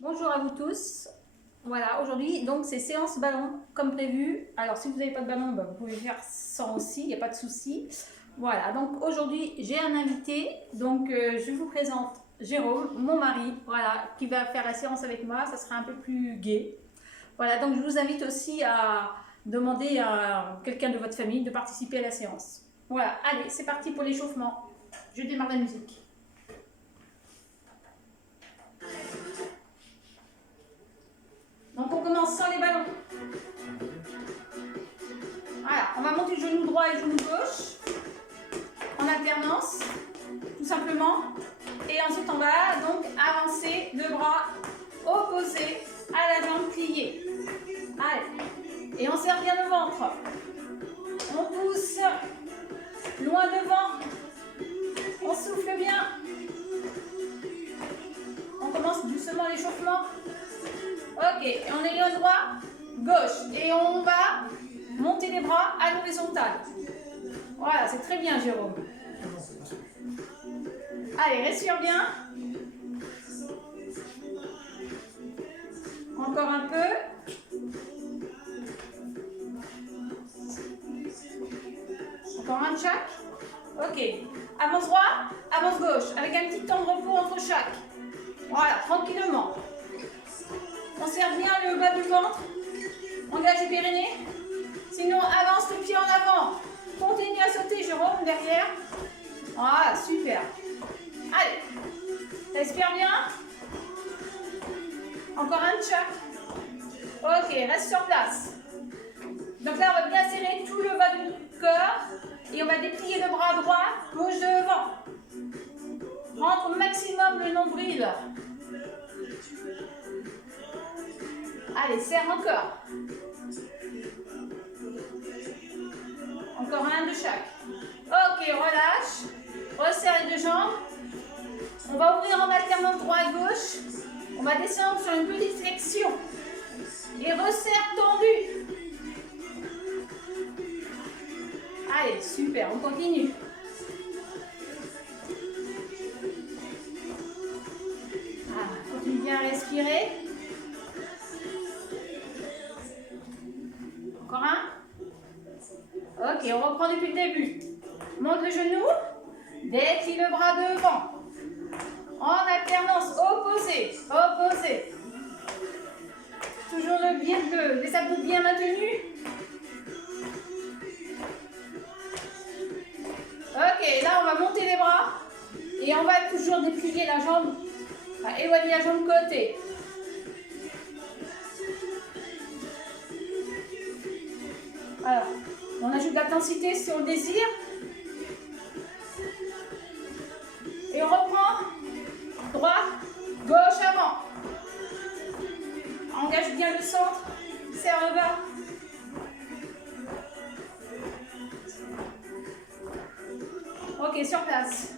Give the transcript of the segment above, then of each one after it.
Bonjour à vous tous. Voilà, aujourd'hui, donc c'est séance ballon comme prévu. Alors, si vous n'avez pas de ballon, bah, vous pouvez faire sans aussi, il n'y a pas de souci. Voilà, donc aujourd'hui, j'ai un invité. Donc, je vous présente Jérôme, mon mari, voilà, qui va faire la séance avec moi. Ça sera un peu plus gai. Voilà, donc je vous invite aussi à demander à quelqu'un de votre famille de participer à la séance. Voilà, allez, c'est parti pour l'échauffement. Je démarre la musique. Donc, on commence sans les ballons. Voilà, on va monter le genou droit et le genou gauche en alternance, tout simplement. Et ensuite, on va donc avancer le bras opposé à la jambe pliée. Allez, et on serre bien le ventre. On pousse loin devant. On souffle bien. On commence doucement l'échauffement. Ok, et on est au droit, gauche. Et on va monter les bras à l'horizontale. Voilà, c'est très bien, Jérôme. Allez, respire bien. Encore un peu. Encore un de chaque. Ok. Avance droit, avance gauche. Avec un petit temps de repos entre chaque. Voilà, tranquillement. On serre bien le bas du ventre. Engage les périnnées. Sinon, avance le pied en avant. Continue à sauter, Jérôme, derrière. Voilà, super. Allez. Respire bien. Encore un de chaque. Ok, reste sur place. Donc là, on va bien serrer tout le bas du corps. Et on va déplier le bras droit, gauche devant. Rentre au maximum le nombril. Allez, serre encore. Encore un de chaque. Ok, relâche. Resserre les deux jambes. On va ouvrir en alternant droit et gauche. On va descendre sur une petite flexion. Et resserre tendu. Allez, super, on continue. Continue bien à respirer. Encore un. Ok, on reprend depuis le début. Monte le genou. Déplie le bras devant. En alternance, opposé, opposé. Toujours les abdos bien maintenus. Ok, là on va monter les bras. Et on va toujours déplier la jambe. Enfin, éloigner la jambe côté. Alors, on ajoute de l'intensité si on le désire. Et on reprend. Droite, gauche, avant. Engage bien le centre. Serre le bas. Ok, sur place.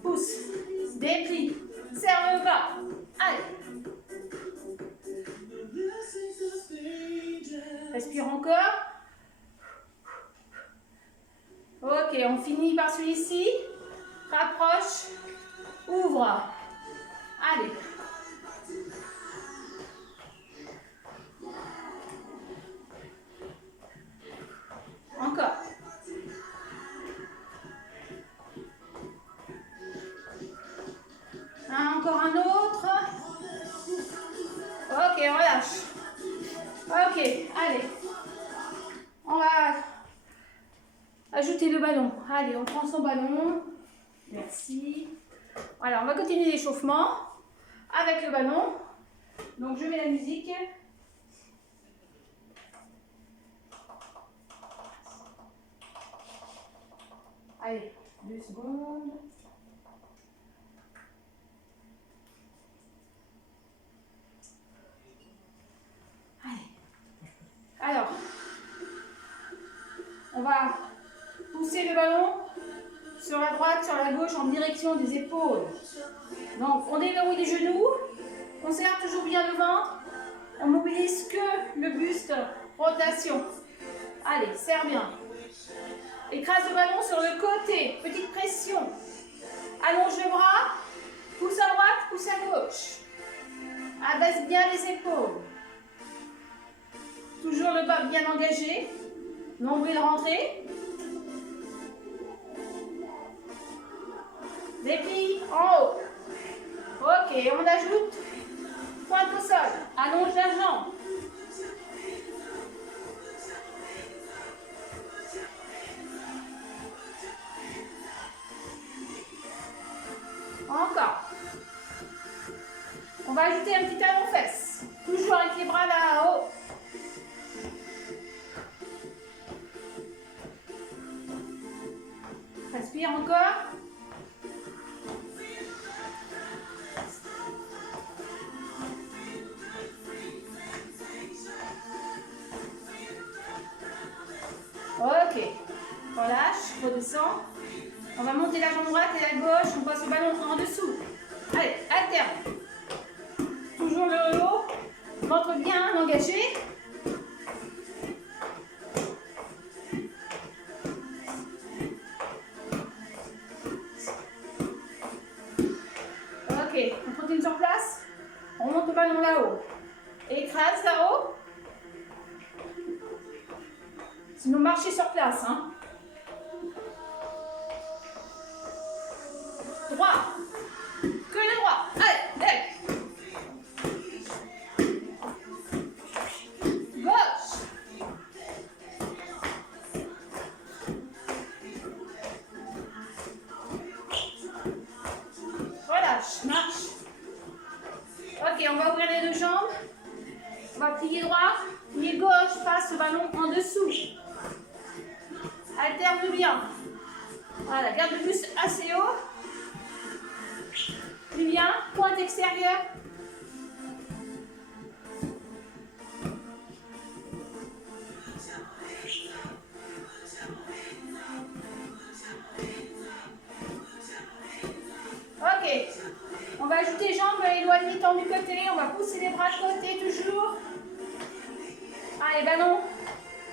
Pousse. Déplie. Serre le bas. Allez. Respire encore. Ok, on finit par celui-ci. Rapproche. Ouvre. Allez. Encore. Encore un autre. Ok, relâche. Ok, allez. On va ajouter le ballon. Allez, on prend son ballon. Merci. Voilà, on va continuer l'échauffement avec le ballon. Donc, je mets la musique. Allez, 2 secondes. Allez. Alors, on va pousser le ballon sur la droite, sur la gauche, en direction des épaules. Donc, on déverrouille les genoux. On serre toujours bien le ventre. On mobilise que le buste, rotation. Allez, serre bien. Écrase le ballon sur le côté. Petite pression. Allonge le bras. Pousse à droite, pousse à gauche. Abaisse bien les épaules. Toujours le bas bien engagé. Nombril rentré. Déplie en haut. Ok, on ajoute pointe au sol. Allonge la jambe. Encore. On va ajouter un petit talon fesse. Toujours avec les bras là-haut. Respire encore. Ok. Relâche, redescend. On va monter la jambe droite et la gauche. On passe le ballon en dessous. Allez, alterne. Toujours le haut. Ventre bien engagé. Ok, on continue sur place. On monte le ballon là-haut. Écrase là-haut. Sinon, marchez sur place. Hein. Droit. Que le droit. Allez, allez. Gauche. Relâche, marche. Ok, on va ouvrir les deux jambes. On va plier droit. Pied gauche, passe le ballon en dessous. Alterne bien. Voilà, garde le buste assez haut. Plus bien, pointe extérieure. Ok, on va ajouter jambes éloignées, tendues côté. On va pousser les bras de côté toujours. Allez, ballon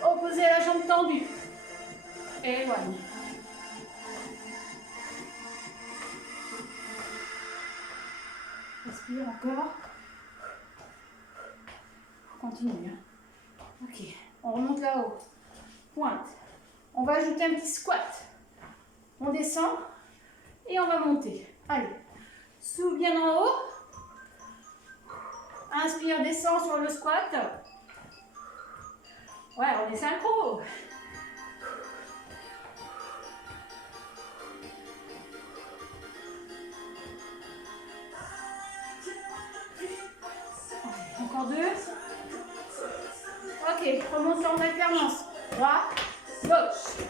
opposé à la jambe tendue. Éloigne. Respire encore. Continue. Hein. Ok, on remonte là-haut. Pointe. On va ajouter un petit squat. On descend et on va monter. Allez, souffle bien en haut. Inspire, descend sur le squat. Ouais, on est synchro. Encore deux. Ok, remonte en alternance. Droit, gauche.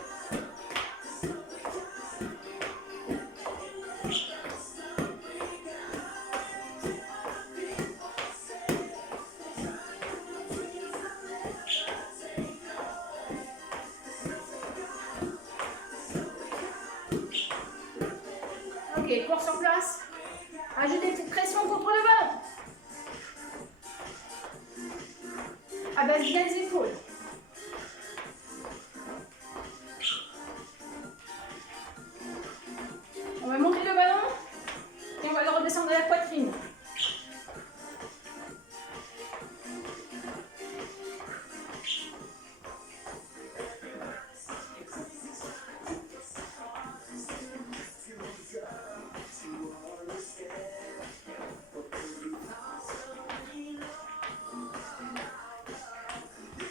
Ok, cours sur place. Ajoute des petites pressions contre le ballon. Abaisse bien les épaules. On va monter le ballon et on va le redescendre à la poitrine.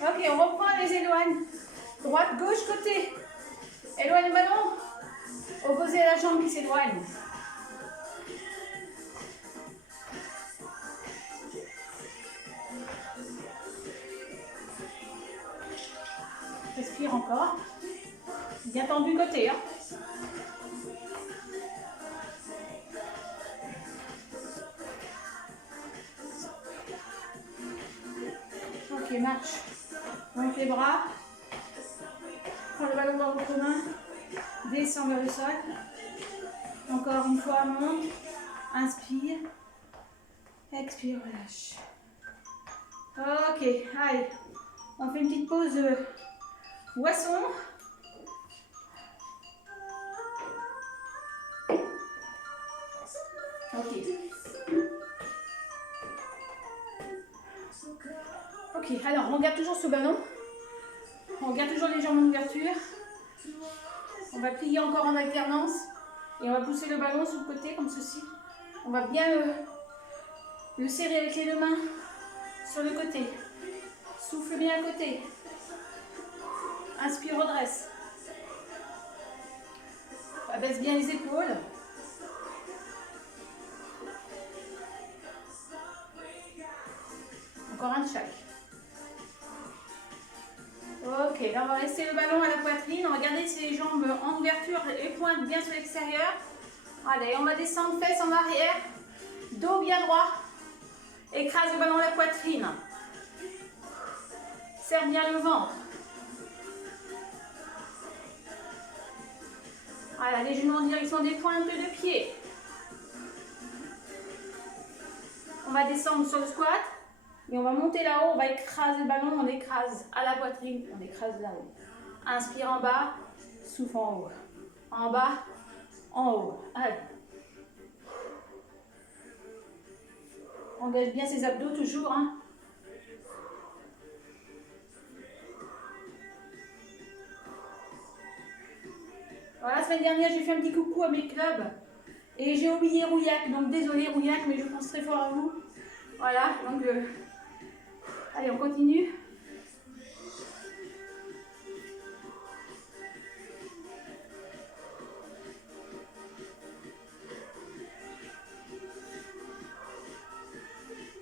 Ok, on reprend les éloignes. Droite, gauche, côté. Éloigne le ballon. Opposé à la jambe qui s'éloigne. Respire encore. Bien tendu côté. Hein. Ok, marche. Monte les bras. Prends le ballon dans votre main. Descends vers le sol. Encore une fois, monte. Inspire. Expire, relâche. Ok, allez. On fait une petite pause boisson. Ok. Ok, alors on garde toujours ce ballon. On garde toujours les jambes en ouverture. On va plier encore en alternance. Et on va pousser le ballon sur le côté comme ceci. On va bien le serrer avec les deux mains sur le côté. Souffle bien à côté. Inspire, redresse. Abaisse bien les épaules. Encore un de chaque. Ok, là on va rester le ballon à la poitrine. On va garder ses jambes en ouverture et pointes bien sur l'extérieur. Allez, on va descendre fesses en arrière. Dos bien droit. Écrase le ballon à la poitrine. Serre bien le ventre. Voilà, les genoux en direction des pointes de pied. On va descendre sur le squat. Et on va monter là-haut, on va écraser le ballon, on écrase à la poitrine, on écrase là-haut. Inspire en bas, souffle en haut. En bas, en haut. Allez. Engage bien ses abdos toujours. Hein. Voilà, la semaine dernière, j'ai fait un petit coucou à mes clubs. Et j'ai oublié Rouillac, donc désolé Rouillac, mais je pense très fort à vous. Voilà, donc allez, on continue.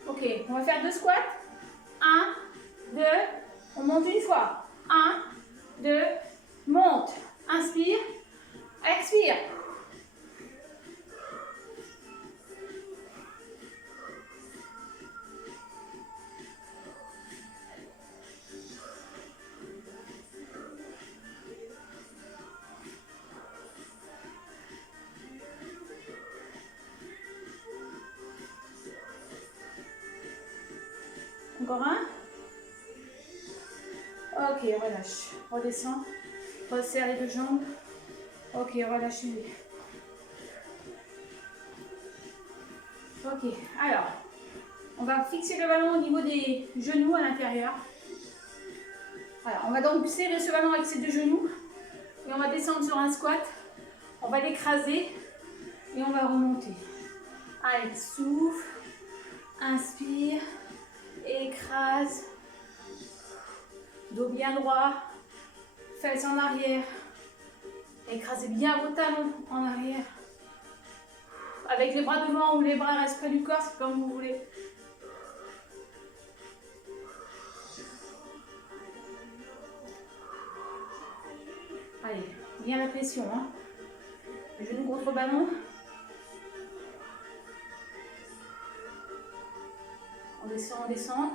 Ok, on va faire 2 squats. 1, 2, on monte une fois. 1, 2, monte. Inspire, expire. Encore un. Ok, relâche. Redescends. Resserre les deux jambes. Ok, relâchez-les. Ok, alors, on va fixer le ballon au niveau des genoux à l'intérieur. Voilà, on va donc serrer ce ballon avec ses deux genoux. Et on va descendre sur un squat. On va l'écraser. Et on va remonter. Allez, souffle. Inspire. Écrase. Dos bien droit. Fesses en arrière. Écrasez bien vos talons en arrière. Avec les bras devant ou les bras restent près du corps, c'est comme vous voulez. Allez, bien la pression. Hein. Genou contre ballon. On descend, on descend.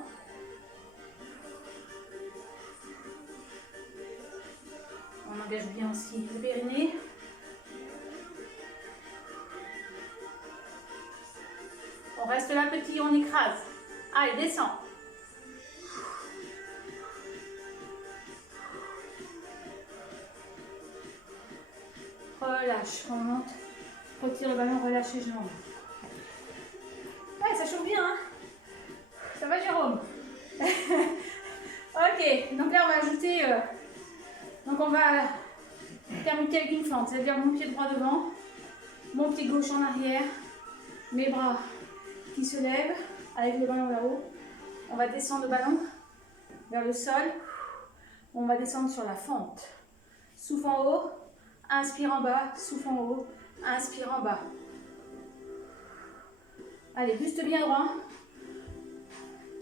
On engage bien aussi le périnée. On reste là petit, on écrase. Allez, descend. Relâche, on monte. Retire le ballon, relâche les jambes. Ouais, ça chauffe bien, hein. Ça va, Jérôme? Ok, donc là, on va ajouter... donc, on va permuter avec une fente, c'est-à-dire mon pied droit devant, mon pied gauche en arrière, mes bras qui se lèvent avec le ballon là-haut. On va descendre le ballon vers le sol. On va descendre sur la fente. Souffle en haut, inspire en bas, souffle en haut, inspire en bas. Allez, buste bien droit.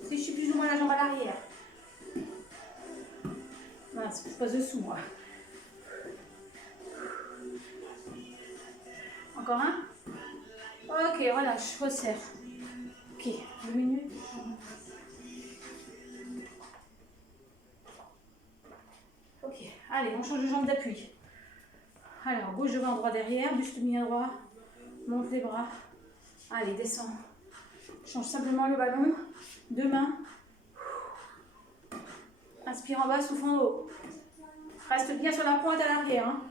Si je suis plus ou moins la jambe à l'arrière. Mince, je passe dessous moi. Encore un. Ok, relâche, resserre. Ok, 2 minutes. Ok, allez, on change de jambe d'appui. Alors, gauche devant, droit derrière, buste bien droit. Monte les bras. Allez, descends. Change simplement le ballon. 2 mains. Inspire en bas, souffle en haut. Reste bien sur la pointe à l'arrière. Hein.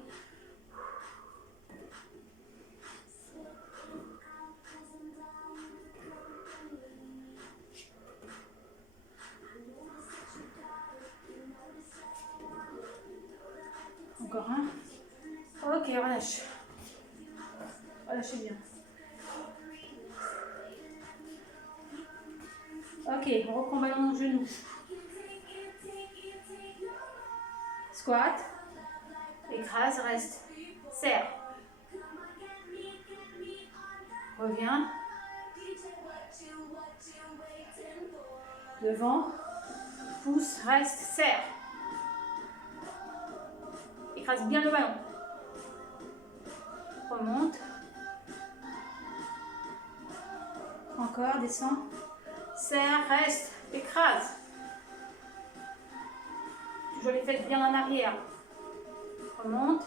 Encore un. Ok, relâche. Relâchez bien. Ok, on reprend le ballon dans le genou. Squat. Écrase, reste. Serre. Reviens. Devant. Pousse, reste, serre. Écrase bien le ballon. Remonte. Encore, descend. Serre, reste, écrase. Toujours les faites bien en arrière. Remonte.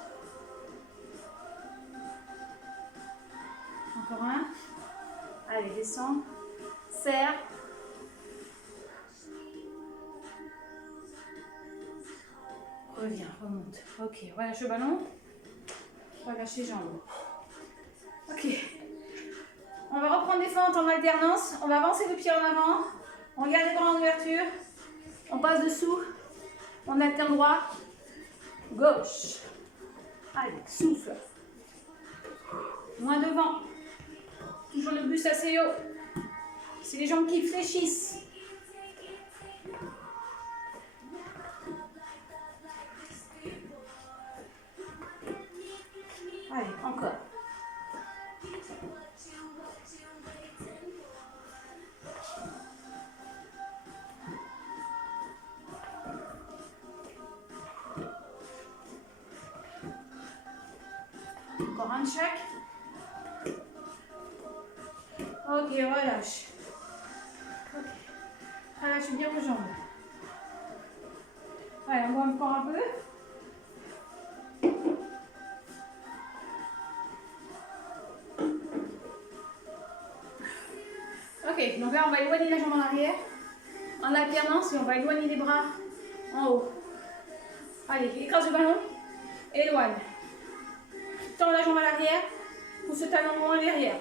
Encore un. Allez, descend. Serre. Reviens, remonte. Ok, relâche le ballon. Relâche les jambes. Ok. On va reprendre des fentes en alternance. On va avancer le pied en avant. On garde les bras en ouverture. On passe dessous. On alterne droit. Gauche. Allez, souffle. Moins devant. Toujours le buste assez haut. C'est les jambes qui fléchissent. Allez, encore. Encore un de chaque. Ok, relâche. Ok. Relâche bien vos jambes. Allez, on va encore un peu. Ok, donc là on va éloigner la jambe en arrière, en alternance, et on va éloigner les bras en haut. Allez, écrase le ballon, éloigne. Tends la jambe à l'arrière, pousse le talon loin derrière.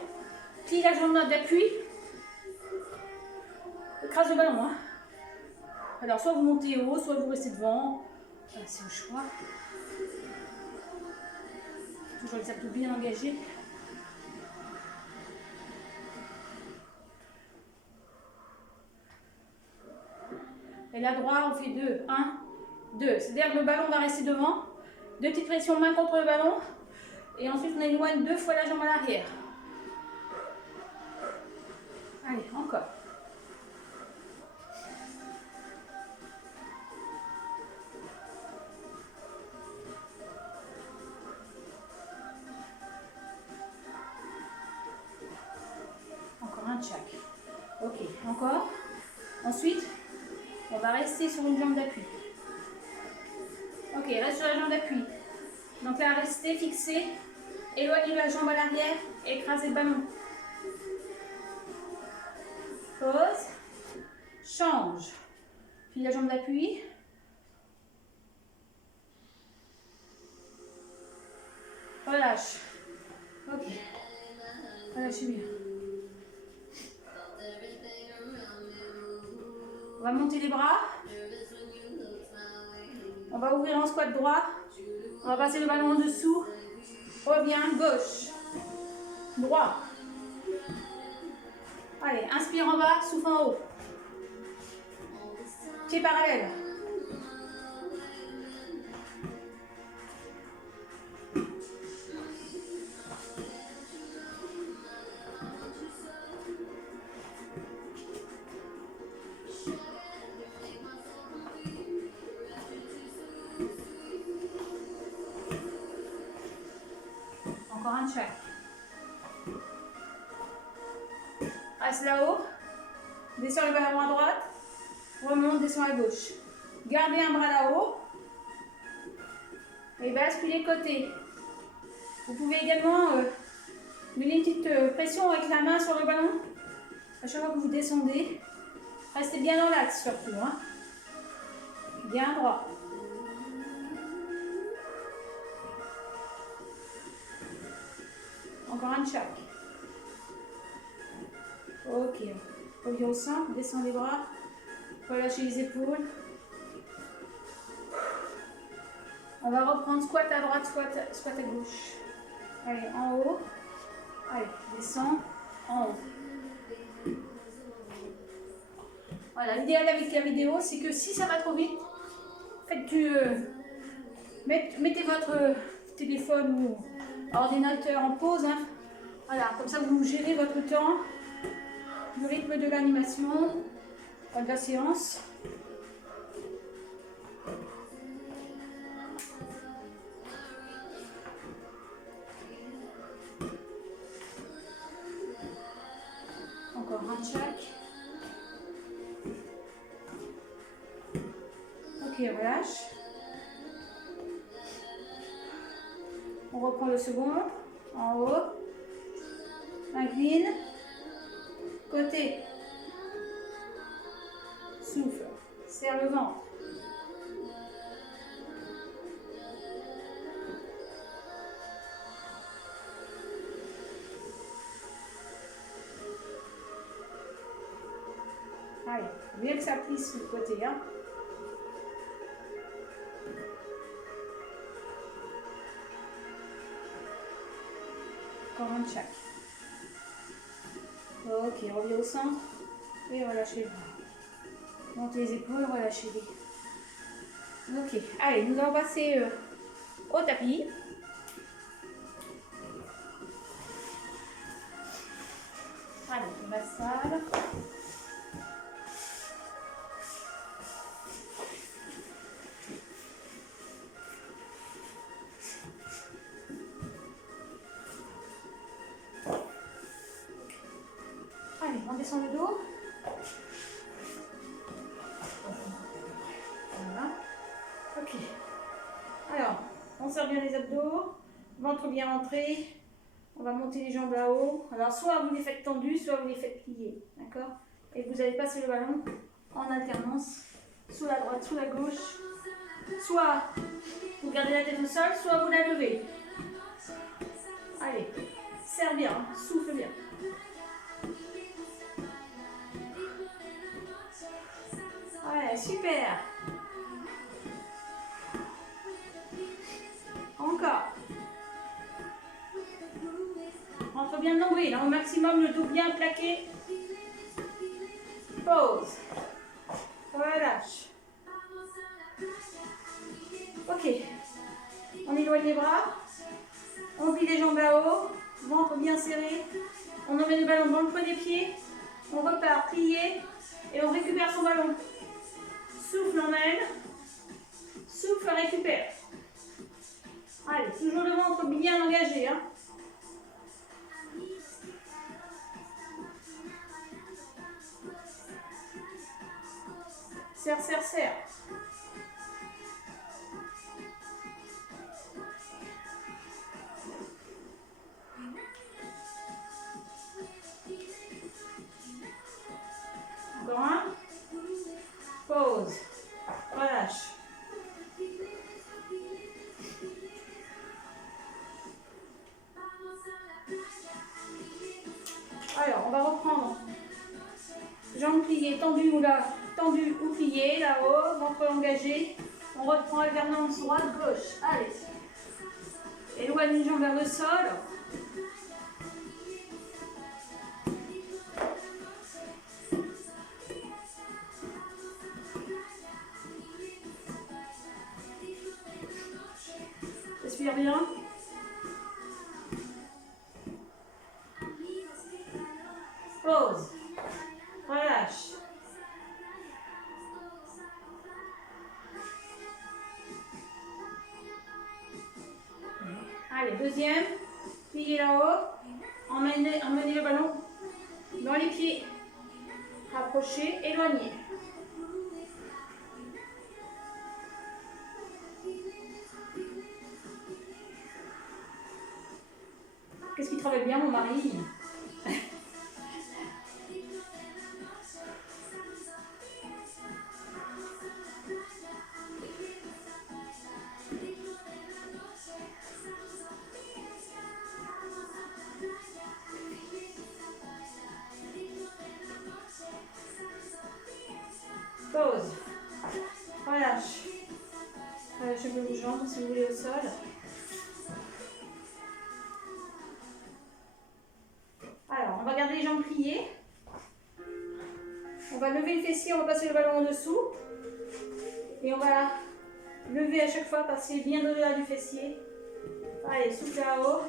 Plie la jambe d'appui, écrase le ballon. Hein. Alors soit vous montez haut, soit vous restez devant, c'est au choix. Toujours les abdos bien engagés. Et là, droit, on fait 2. 1, 2. C'est-à-dire que le ballon va rester devant. 2 petites pressions, main contre le ballon. Et ensuite, on éloigne 2 fois la jambe à l'arrière. Allez, encore. Encore un de chaque. Ok, encore. Ensuite, on va rester sur une jambe d'appui. Ok, reste sur la jambe d'appui. Donc là, restez fixé. Éloignez la jambe à l'arrière. Écrasez le ballon. Pause. Change. Puis la jambe d'appui. Relâche. Ok. Relâchez bien. On va monter les bras. On va ouvrir en squat droit. On va passer le ballon en dessous. Reviens, gauche. Droit. Allez, inspire en bas, souffle en haut. Pied parallèle. Encore un de chaque. Reste là-haut. Descends le ballon à droite. Remonte, descends à gauche. Gardez un bras là-haut. Et basculez côté. Vous pouvez également donner une petite pression avec la main sur le ballon. À chaque fois que vous descendez. Restez bien dans l'axe surtout. Hein. Bien droit. Encore un de chaque. Ok. Revient au centre, descend les bras. Relâchez les épaules. On va reprendre squat à droite, squat à gauche. Allez, en haut. Allez, descends, en haut. Voilà, l'idéal avec la vidéo, c'est que si ça va trop vite, mettez votre téléphone ou ordinateur en pause. Hein. Voilà, comme ça vous gérez votre temps, le rythme de l'animation, de la séance. Encore un chaque. Ok, on relâche. On reprend le second, en haut. Incline. Côté. Souffle. Serre le ventre. Allez, bien que ça plisse le côté. Hein. Encore un chaque. Ok, revenez au centre et relâchez les bras. Montez les épaules, relâchez-les. Ok, allez, nous allons passer au tapis. Allez, massage. Allez, on descend le dos. Voilà. Ok. Alors, on serre bien les abdos, ventre bien rentré. On va monter les jambes là-haut. Alors, soit vous les faites tendues, soit vous les faites plier. D'accord? Et vous allez passer le ballon en alternance, sous la droite, sous la gauche. Soit vous gardez la tête au sol, soit vous la levez. Allez, serre bien, souffle bien. Ouais, super. Encore. Rentre bien le nombril, hein, au maximum, le dos bien plaqué. Pause. Relâche. Ok. On éloigne les bras. On plie les jambes là-haut. Ventre bien serré. On emmène le ballon dans le creux des pieds. On repart plié. Et on récupère son ballon. Souffle, emmène. Souffle, récupère. Allez, toujours le ventre bien engagé. Hein. Serre, serre, serre. Encore un. Pause. Relâche. Alors, on va reprendre. Jambes pliées, tendues ou là, tendues ou pliées, là-haut, ventre engagé. On reprend alternance droite-gauche. Allez. Éloigne les jambes vers le sol. Respire bien. Pause. Relâche. Allez, deuxième. Pliez là-haut. Emmenez le ballon dans les pieds. Rapprochez, éloignez. Qu'est-ce qui travaille bien, mon mari? Pause. Relâche. Je mets vos jambes si vous voulez au sol. Alors, on va garder les jambes pliées. On va lever le fessier, on va passer le ballon en dessous. Et on va lever à chaque fois, passer bien au-delà du fessier. Allez, souffle là-haut.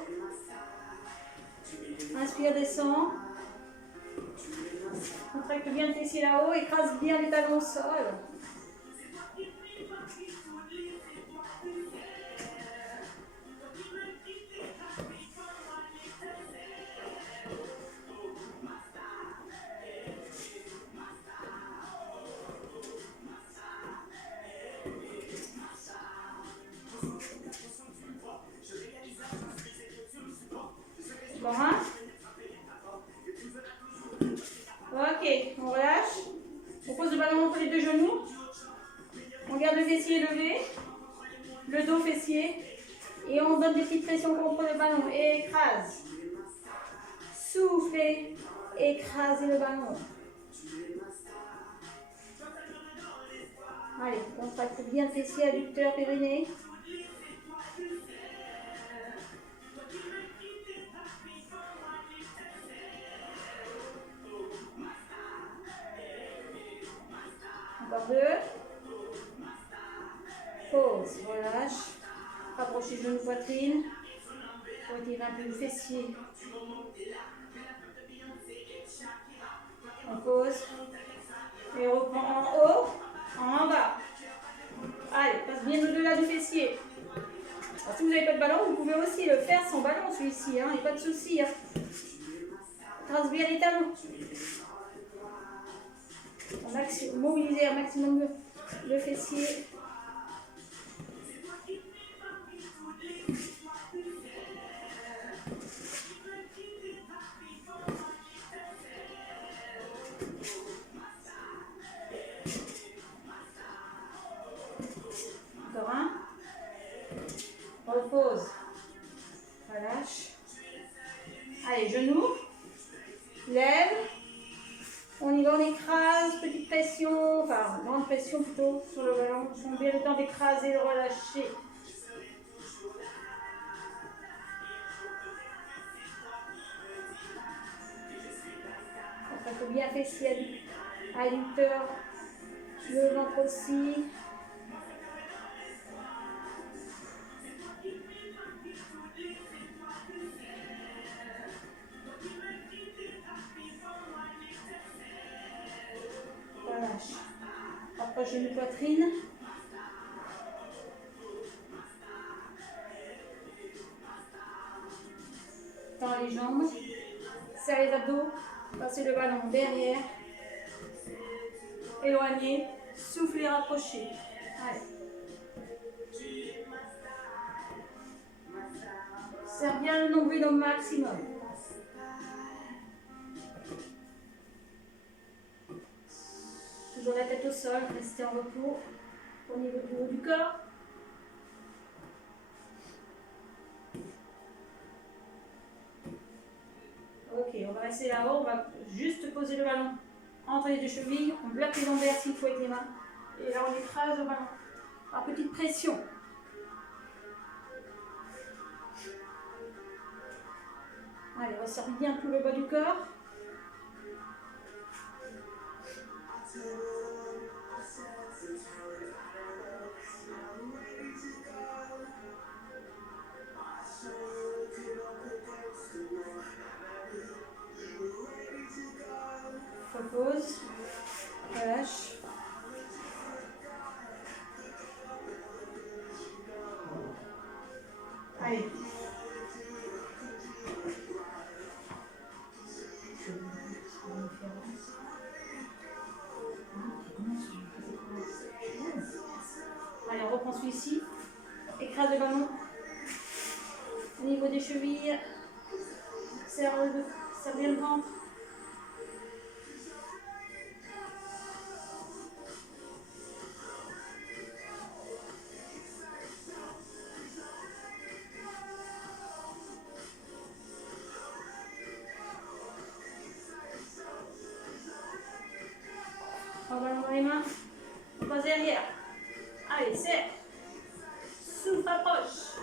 Inspire, descend. Contracte bien le fessier là-haut, écrase bien les talons au sol. Encore un. Ok, on relâche. On pose le ballon entre les deux genoux. On garde le fessier levé. Le dos fessier. Et on donne des petites pressions contre le ballon. Et écrase. Soufflez. Écrasez le ballon. Allez, contracte bien le fessier, adducteur, périnée. Encore deux. Pause, relâche. Rapprochez genou, poitrine. Retirez un peu le fessier. On pose. Et on reprend en haut, en bas. Allez, passe bien au-delà du fessier. Alors, si vous n'avez pas de ballon, vous pouvez aussi le faire sans ballon, celui-ci. Hein, il n'y a pas de souci. Hein. Trace bien les talons. Mobilisez un maximum le fessier. Encore un. Repose. Relâche. Allez, genoux. Lève. On y va, on écrase. Petite pression. Enfin, grande pression plutôt sur le ballon. On bien le temps d'écraser et de relâcher. Il faut bien fessier, adducteur, le ventre aussi. Relâche. Approche de la poitrine. Tends les jambes. Serre les abdos. Passez le ballon derrière. Éloignez. Soufflez, rapprochez. Allez. Serre bien le nombril au maximum. Toujours la tête au sol, restez en repos. Prenez le haut du corps. Ok, on va rester là-haut, on va juste poser le ballon entre les deux chevilles, on bloque les lombaires s'il faut avec les mains. Et là on écrase le ballon. Alors petite pression. Allez, resserre bien tout le bas du corps. Repose, relâche. Allez. Allez, on reprend celui-ci. Écrase le ballon au niveau des chevilles. Serre bien le ventre. On va dans les mains. On passe derrière. Allez, serre. souffle, approche.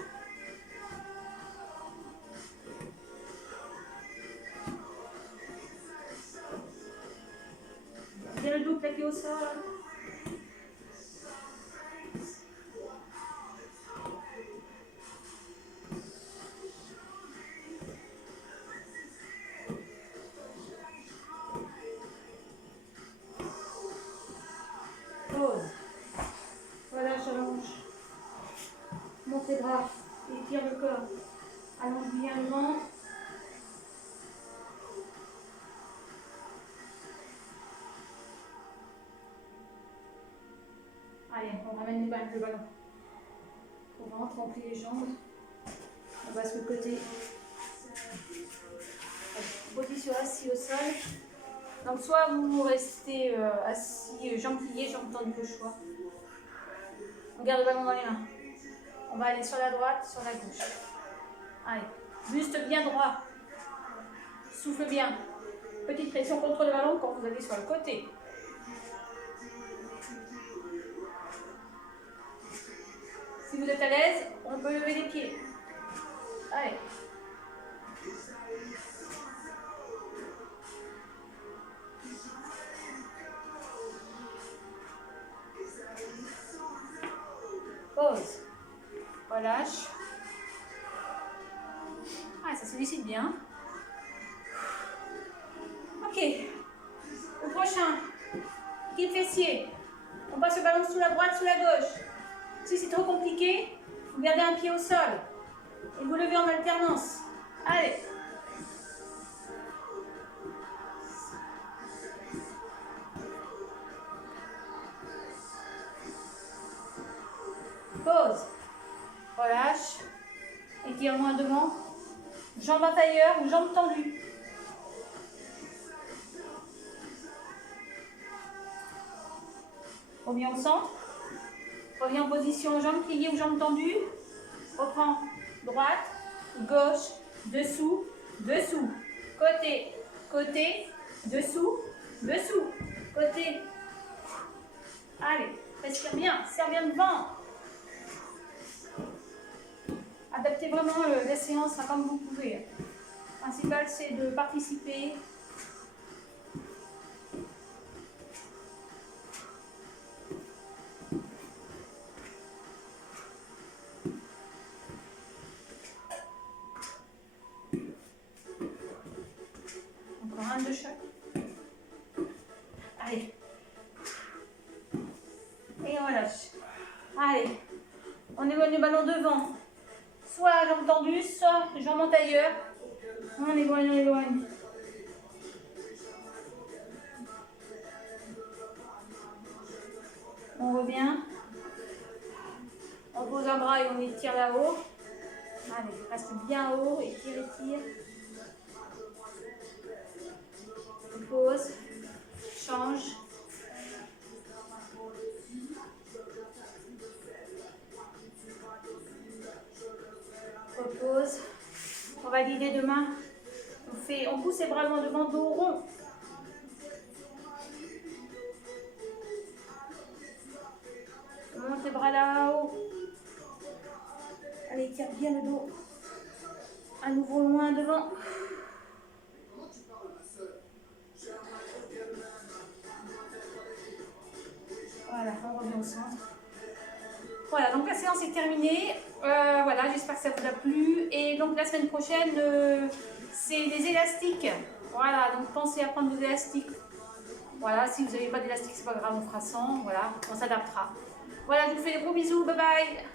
Bien le dos plaqué au sol. Pause. Voilà, j'allonge. Monte les bras. Étire le corps. Allonge bien le ventre. Allez, on ramène le ballon. On rentre, on plie les jambes. On va sur le côté. Position assis au sol. Donc soit vous restez assis, jambes pliées, jambes tendues au choix. On garde le ballon dans les mains. On va aller sur la droite, sur la gauche. Allez, buste bien droit. Souffle bien. Petite pression contre le ballon quand vous allez sur le côté. Si vous êtes à l'aise, on peut lever les pieds. Allez. Pause. Relâche. Ah, ça sollicite bien. Ok. Au prochain. Guide fessier. On passe le ballon sous la droite, sous la gauche. Si c'est trop compliqué, vous gardez un pied au sol. Et vous levez en alternance. Allez. Pause. Relâche. Étirement devant. Jambes en tailleur ou jambes tendues. Reviens au centre. Reviens en position jambes pliées ou jambes tendues. Reprends droite, gauche, dessous, dessous. Côté, côté, dessous, dessous. Côté. Allez, respire bien, serre bien le ventre. Adaptez vraiment la séance comme vous pouvez. Le principal, c'est de participer. Encore un de chaque. Allez. Et on relâche. Allez. On éloigne le ballon devant. Soit jambes tendues, soit jambes en tailleur. On éloigne, on éloigne. On revient. On pose un bras et on étire là-haut. Allez, reste bien haut, étire, étire. On pose, change. Repose. On va guider deux mains. On pousse les bras loin devant, dos rond. On monte les bras là-haut. Allez, tire bien le dos. À nouveau loin devant. Voilà, on revient au centre. Voilà, donc la séance est terminée. Voilà, j'espère que ça vous a plu. Et donc la semaine prochaine, c'est les élastiques. Voilà, donc pensez à prendre des élastiques. Voilà, si vous n'avez pas d'élastique, c'est pas grave, on fera sans. Voilà, on s'adaptera. Voilà, je vous fais des gros bisous. Bye bye.